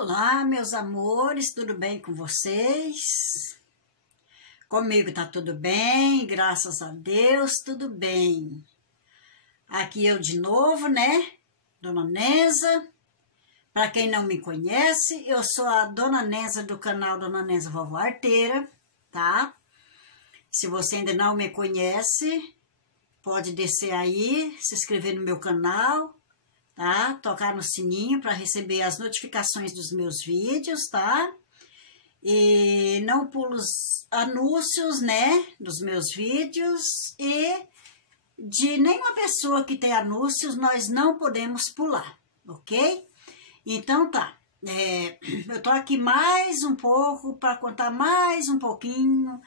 Olá, meus amores, tudo bem com vocês? Comigo tá tudo bem, graças a Deus, tudo bem. Aqui eu de novo, né? Dona Nenza. Para quem não me conhece, eu sou a Dona Nenza do canal Dona Nenza Vovó Arteira, tá? Se você ainda não me conhece, pode descer aí, se inscrever no meu canal, tá? Tocar no sininho para receber as notificações dos meus vídeos, tá? E não pula os anúncios, né, dos meus vídeos, e de nenhuma pessoa que tem anúncios nós não podemos pular, ok? Então tá, eu tô aqui mais um pouco para contar mais um pouquinho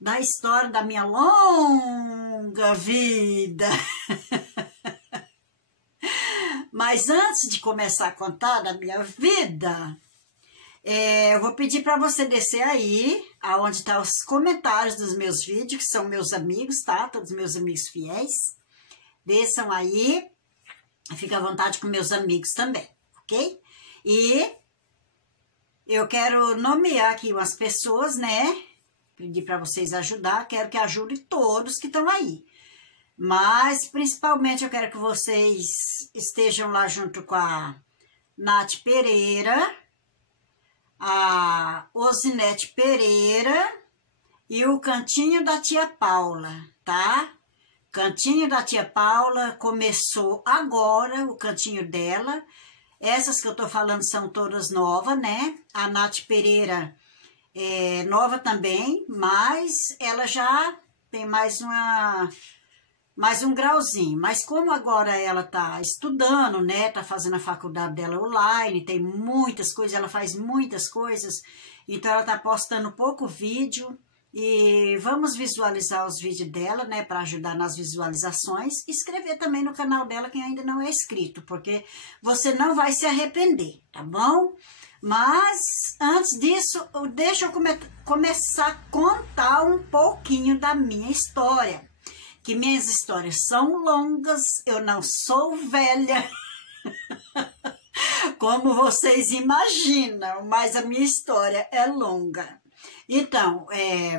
da história da minha longa vida. Mas antes de começar a contar da minha vida, eu vou pedir para você descer aí, aonde estão os comentários dos meus vídeos, que são meus amigos, tá? Todos meus amigos fiéis. Desçam aí, fica à vontade com meus amigos também, ok? E eu quero nomear aqui umas pessoas, né? Pedir para vocês ajudar, quero que ajude todos que estão aí. Mas, principalmente, eu quero que vocês estejam lá junto com a Nath Pereira, a Osinete Pereira e o Cantinho da Tia Paula, tá? Cantinho da Tia Paula começou agora, o cantinho dela. Essas que eu tô falando são todas novas, né? A Nath Pereira é nova também, mas ela já tem mais um grauzinho, mas como agora ela tá estudando, né, tá fazendo a faculdade dela online, tem muitas coisas, ela faz muitas coisas, então ela tá postando pouco vídeo, e vamos visualizar os vídeos dela, né, para ajudar nas visualizações, e inscrever também no canal dela quem ainda não é inscrito, porque você não vai se arrepender, tá bom? Mas, antes disso, deixa eu começar a contar um pouquinho da minha história. Que minhas histórias são longas, eu não sou velha, como vocês imaginam, mas a minha história é longa. Então,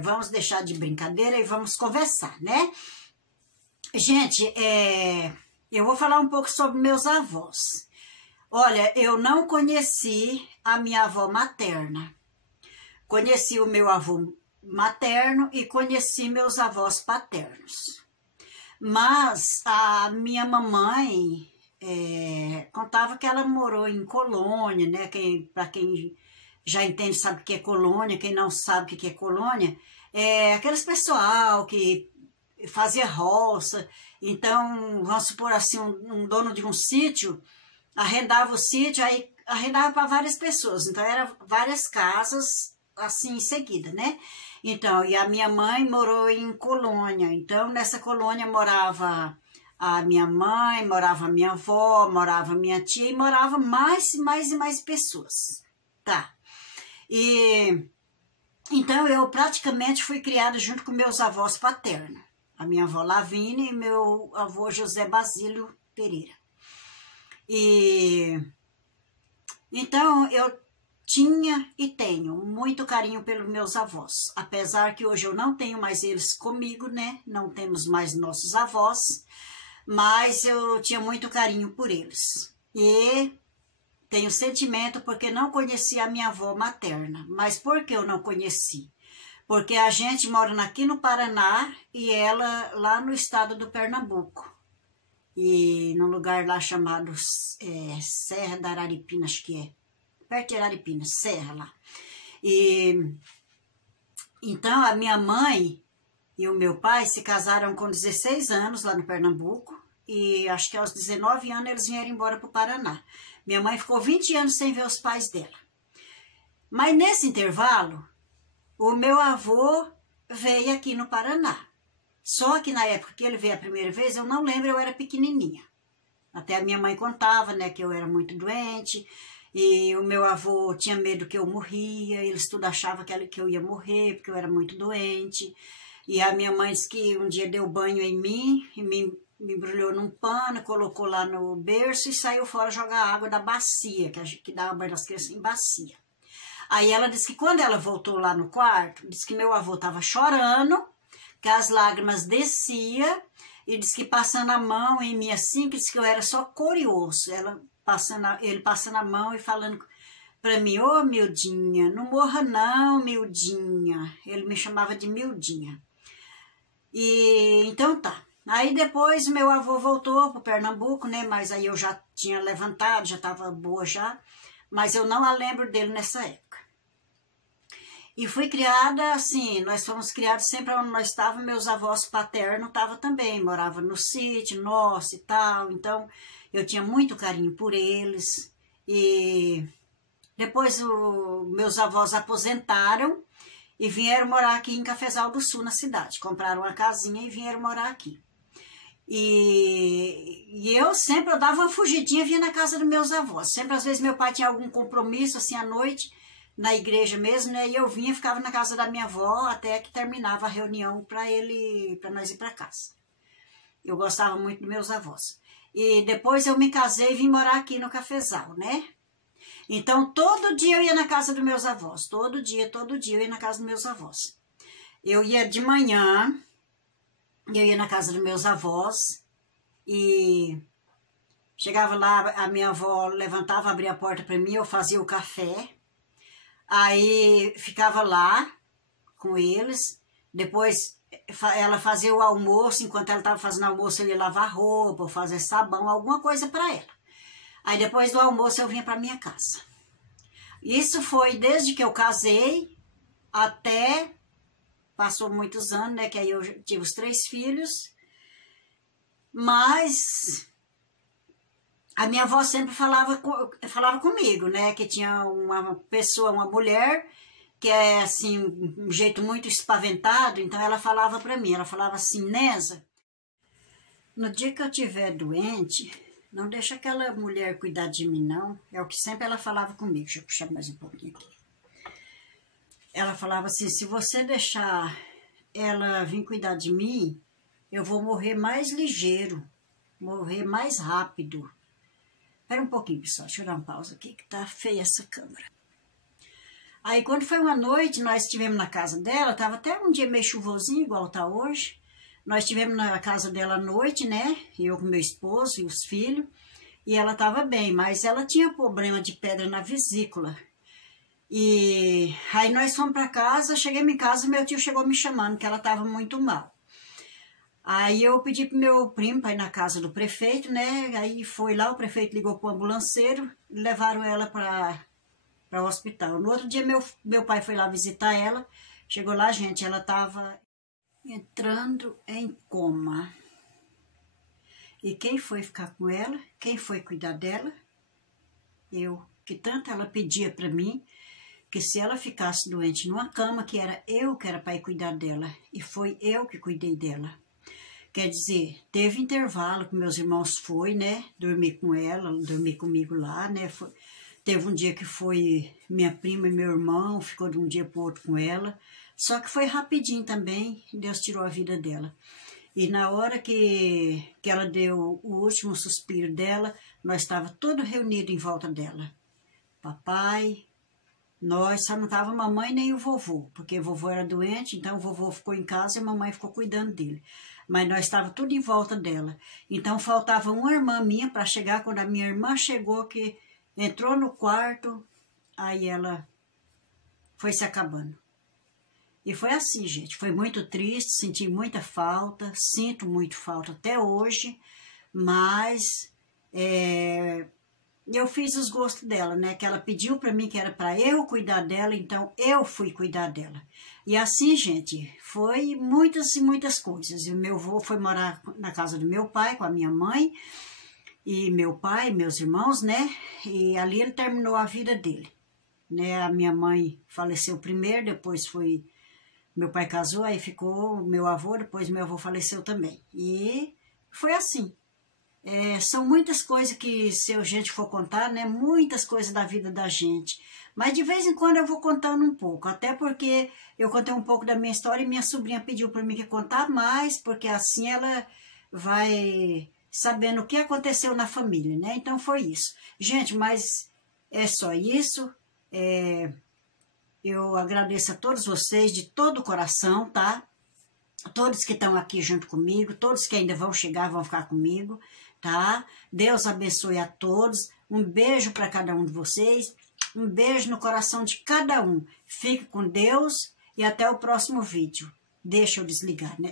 vamos deixar de brincadeira e vamos conversar, né? Gente, eu vou falar um pouco sobre meus avós. Olha, eu não conheci a minha avó materna. Conheci o meu avô materno e conheci meus avós paternos. Mas a minha mamãe contava que ela morou em colônia, né? Para quem já entende sabe o que é colônia, quem não sabe o que é colônia, aqueles pessoal que fazia roça. Então, vamos supor assim, um dono de um sítio arrendava o sítio, aí arrendava para várias pessoas. Então, eram várias casas assim em seguida, né? Então, e a minha mãe morou em colônia, então nessa colônia morava a minha mãe, morava a minha avó, morava a minha tia e morava mais e mais pessoas, tá? E então eu praticamente fui criada junto com meus avós paternos, a minha avó Lavínia e meu avô José Basílio Pereira. E então eu tinha e tenho muito carinho pelos meus avós, apesar que hoje eu não tenho mais eles comigo, né? Não temos mais nossos avós, mas eu tinha muito carinho por eles. E tenho sentimento porque não conheci a minha avó materna. Mas por que eu não conheci? Porque a gente mora aqui no Paraná e ela lá no estado do Pernambuco. E num lugar lá chamado Serra da Araripina, acho que perto de Araripina, Serra lá. E então a minha mãe e o meu pai se casaram com 16 anos lá no Pernambuco e acho que aos 19 anos eles vieram embora para o Paraná. Minha mãe ficou 20 anos sem ver os pais dela. Mas nesse intervalo, o meu avô veio aqui no Paraná. Só que na época que ele veio a primeira vez, eu não lembro, eu era pequenininha. Até a minha mãe contava, né, que eu era muito doente. E o meu avô tinha medo que eu morria, eles tudo achavam que eu ia morrer, porque eu era muito doente. E a minha mãe disse que um dia deu banho em mim, e me me embrulhou num pano, colocou lá no berço e saiu fora jogar água da bacia, que dava banho das crianças em bacia. Aí ela disse que quando ela voltou lá no quarto, disse que meu avô estava chorando, que as lágrimas desciam, e disse que passando a mão em mim assim, que disse que eu era só curioso. Ele passando a mão e falando para mim, ô Mildinha, não morra não, Mildinha. Ele me chamava de Mildinha. E então tá. Aí depois meu avô voltou para Pernambuco, né? Mas aí eu já tinha levantado, já estava boa já. Mas eu não a lembro dele nessa época. E fui criada assim, nós fomos criados sempre onde nós estávamos, meus avós paternos estavam também, moravam no sítio nosso e tal, então eu tinha muito carinho por eles. E depois meus avós aposentaram e vieram morar aqui em Cafezal do Sul, na cidade. Compraram uma casinha e vieram morar aqui. E eu dava uma fugidinha e vinha na casa dos meus avós. Sempre, às vezes, meu pai tinha algum compromisso, assim, à noite, na igreja mesmo, né? E eu vinha e ficava na casa da minha avó até que terminava a reunião para nós ir para casa. Eu gostava muito dos meus avós. E depois eu me casei e vim morar aqui no Cafezal, né? Então, todo dia eu ia na casa dos meus avós. Todo dia eu ia na casa dos meus avós. Eu ia de manhã, eu ia na casa dos meus avós e chegava lá, a minha avó levantava, abria a porta para mim, eu fazia o café. Aí ficava lá com eles, depois ela fazia o almoço, enquanto ela estava fazendo almoço eu ia lavar roupa, ou fazer sabão, alguma coisa para ela. Aí depois do almoço eu vinha para minha casa. Isso foi desde que eu casei até, passou muitos anos, né, que aí eu tive os 3 filhos, mas a minha avó sempre falava comigo, né, que tinha uma pessoa, uma mulher, que é assim, um jeito muito espaventado, então ela falava para mim, ela falava assim, Neza, no dia que eu estiver doente, não deixa aquela mulher cuidar de mim, não. É o que sempre ela falava comigo. Deixa eu puxar mais um pouquinho aqui. Ela falava assim, se você deixar ela vir cuidar de mim, eu vou morrer mais ligeiro, morrer mais rápido. Espera um pouquinho, pessoal, deixa eu dar uma pausa aqui, que tá feia essa câmera. Aí, quando foi uma noite, nós estivemos na casa dela, tava até um dia meio chuvosinho, igual tá hoje. Nós estivemos na casa dela à noite, né? Eu com meu esposo e os filhos. E ela estava bem, mas ela tinha problema de pedra na vesícula. E aí nós fomos para casa, chegamos em casa, meu tio chegou me chamando, que ela estava muito mal. Aí eu pedi pro meu primo para ir na casa do prefeito, né? Aí foi lá, o prefeito ligou pro ambulanceiro, levaram ela para o hospital. No outro dia meu pai foi lá visitar ela, chegou lá, gente, ela estava entrando em coma. E quem foi ficar com ela? Quem foi cuidar dela? Eu. Que tanto ela pedia para mim que se ela ficasse doente numa cama, que era eu que era para ir cuidar dela. E foi eu que cuidei dela. Quer dizer, teve intervalo que meus irmãos foi, né? Dormir com ela, dormir comigo lá, né? Teve um dia que foi minha prima e meu irmão, ficou de um dia para o outro com ela. Só que foi rapidinho também, Deus tirou a vida dela. E na hora que ela deu o último suspiro dela, nós estávamos todos reunidos em volta dela. Papai, nós só não estava a mamãe nem o vovô, porque o vovô era doente, então o vovô ficou em casa e a mamãe ficou cuidando dele. Mas nós estávamos tudo em volta dela. Então faltava uma irmã minha para chegar, quando a minha irmã chegou, que entrou no quarto, aí ela foi se acabando. E foi assim, gente, foi muito triste, senti muita falta, sinto muito falta até hoje, mas eu fiz os gostos dela, né, que ela pediu para mim que era para eu cuidar dela, então eu fui cuidar dela. E assim, gente, foi muitas e muitas coisas. E o meu avô foi morar na casa do meu pai, com a minha mãe, e meu pai, meus irmãos, né, e ali ele terminou a vida dele, né, a minha mãe faleceu primeiro, depois foi... Meu pai casou, aí ficou meu avô, depois meu avô faleceu também. E foi assim. São muitas coisas que, se a gente for contar, né? Muitas coisas da vida da gente. Mas de vez em quando eu vou contando um pouco. Até porque eu contei um pouco da minha história e minha sobrinha pediu para mim que contar mais, porque assim ela vai sabendo o que aconteceu na família, né? Então foi isso. Gente, mas é só isso. Eu agradeço a todos vocês de todo o coração, tá? Todos que estão aqui junto comigo, todos que ainda vão chegar, vão ficar comigo, tá? Deus abençoe a todos. Um beijo para cada um de vocês. Um beijo no coração de cada um. Fique com Deus e até o próximo vídeo. Deixa eu desligar, né?